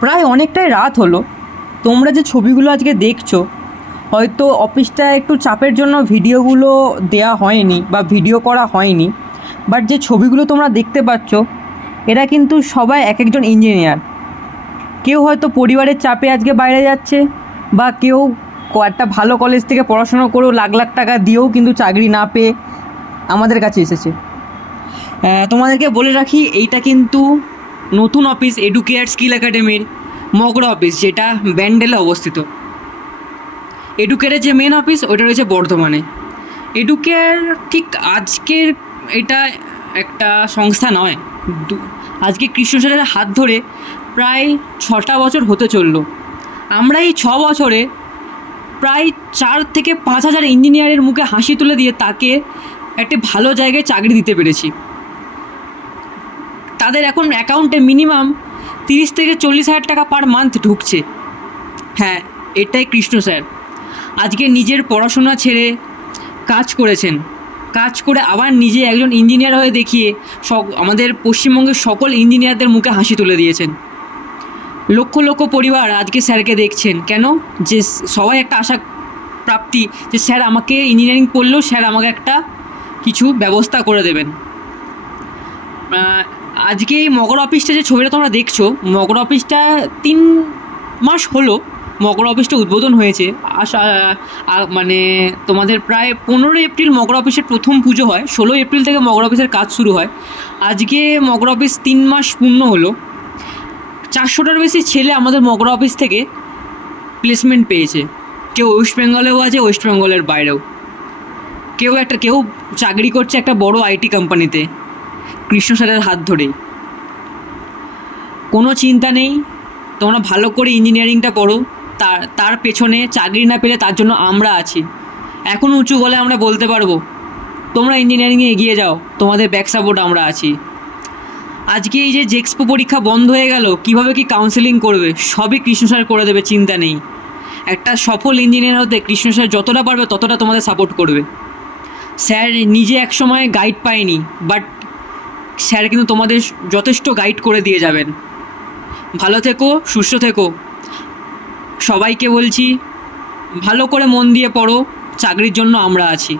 প্রায় অনেকটাই রাত হলো। তোমরা যে ছবিগুলো আজকে দেখছো, হয়তো অফিসটা একটু চাপের জন্য ভিডিওগুলো দেয়া হয়নি বা ভিডিও করা হয়নি, বাট যে ছবিগুলো তোমরা দেখতে পাচ্ছ এরা কিন্তু সবাই এক একজন ইঞ্জিনিয়ার। কেউ হয়তো পরিবারের চাপে আজকে বাইরে যাচ্ছে, বা কেউ একটা ভালো কলেজ থেকে পড়াশোনা করেও লাখ লাখ টাকা দিয়েও কিন্তু চাকরি না পেয়ে আমাদের কাছে এসেছে। তোমাদেরকে বলে রাখি, এইটা কিন্তু নতুন অফিস এডুকেয়ার স্কিল একাডেমির মগরা অফিস, যেটা ব্যান্ডেলে অবস্থিত। এডুকেয়ারের যে মেন অফিস ওইটা রয়েছে বর্ধমানে। এডুকেয়ার ঠিক আজকের এটা একটা সংস্থা নয়, আজকে কৃষ্ণ স্যারের হাত ধরে প্রায় 6টা বছর হতে চললো। আমরা এই 6 বছরে প্রায় 4 থেকে 5 হাজার ইঞ্জিনিয়ারের মুখে হাসি তুলে দিয়ে তাকে একটি ভালো জায়গায় চাকরি দিতে পেরেছি। তাদের এখন অ্যাকাউন্টে মিনিমাম 30 থেকে 40 হাজার টাকা পার মান্থ ঢুকছে। হ্যাঁ, এটাই কৃষ্ণ স্যার। আজকে নিজের পড়াশোনা ছেড়ে কাজ করেছেন, কাজ করে আবার নিজে একজন ইঞ্জিনিয়ার হয়ে দেখিয়ে আমাদের পশ্চিমবঙ্গের সকল ইঞ্জিনিয়ারদের মুখে হাসি তুলে দিয়েছেন। লক্ষ লক্ষ পরিবার আজকে স্যারকে দেখছেন। কেন? যে সবাই একটা আশা প্রাপ্তি যে স্যার আমাকে ইঞ্জিনিয়ারিং পড়লেও স্যার আমাকে একটা কিছু ব্যবস্থা করে দেবেন। আজকে এই মগর অফিসটা যে ছবিটা তোমরা দেখছো, মগর অফিসটা 3 মাস হলো মগর অফিসটা উদ্বোধন হয়েছে। মানে তোমাদের প্রায় 15 এপ্রিল মগর অফিসের প্রথম পুজো হয়, 16 এপ্রিল থেকে মগর অফিসের কাজ শুরু হয়। আজকে মগর অফিস 3 মাস পূর্ণ হলো। 400টার বেশি ছেলে আমাদের মগরা অফিস থেকে প্লেসমেন্ট পেয়েছে। কেউ ওয়েস্ট বেঙ্গলেও আছে, ওয়েস্ট বেঙ্গলের বাইরেও। কেউ চাকরি করছে একটা বড় আইটি কোম্পানিতে কৃষ্ণ স্যারের হাত ধরেই। কোনো চিন্তা নেই, তোমরা ভালো করে ইঞ্জিনিয়ারিংটা পড়ো। তার পেছনে চাকরি না পেলে তার জন্য আমরা আছি। এখন উঁচু গলায় আমরা বলতে পারবো তোমরা ইঞ্জিনিয়ারিংয়ে এগিয়ে যাও, তোমাদের ব্যাক সাপোর্ট আমরা আছি। আজকে এই যে জেক্সপো পরীক্ষা বন্ধ হয়ে গেল, কিভাবে কি কাউন্সেলিং করবে সবই কৃষ্ণ স্যার করে দেবে, চিন্তা নেই। একটা সফল ইঞ্জিনিয়ার হতে কৃষ্ণ স্যার যতটা পারবে ততটা তোমাদের সাপোর্ট করবে। স্যার নিজে একসময় গাইড পায়নি, বাট স্যার কিন্তু তোমাদের যথেষ্ট গাইড করে দিয়ে যাবেন। ভালো থেকো, সুস্থ থেকো। সবাইকে বলছি ভালো করে মন দিয়ে পড়ো, চাকরির জন্য আমরা আছি।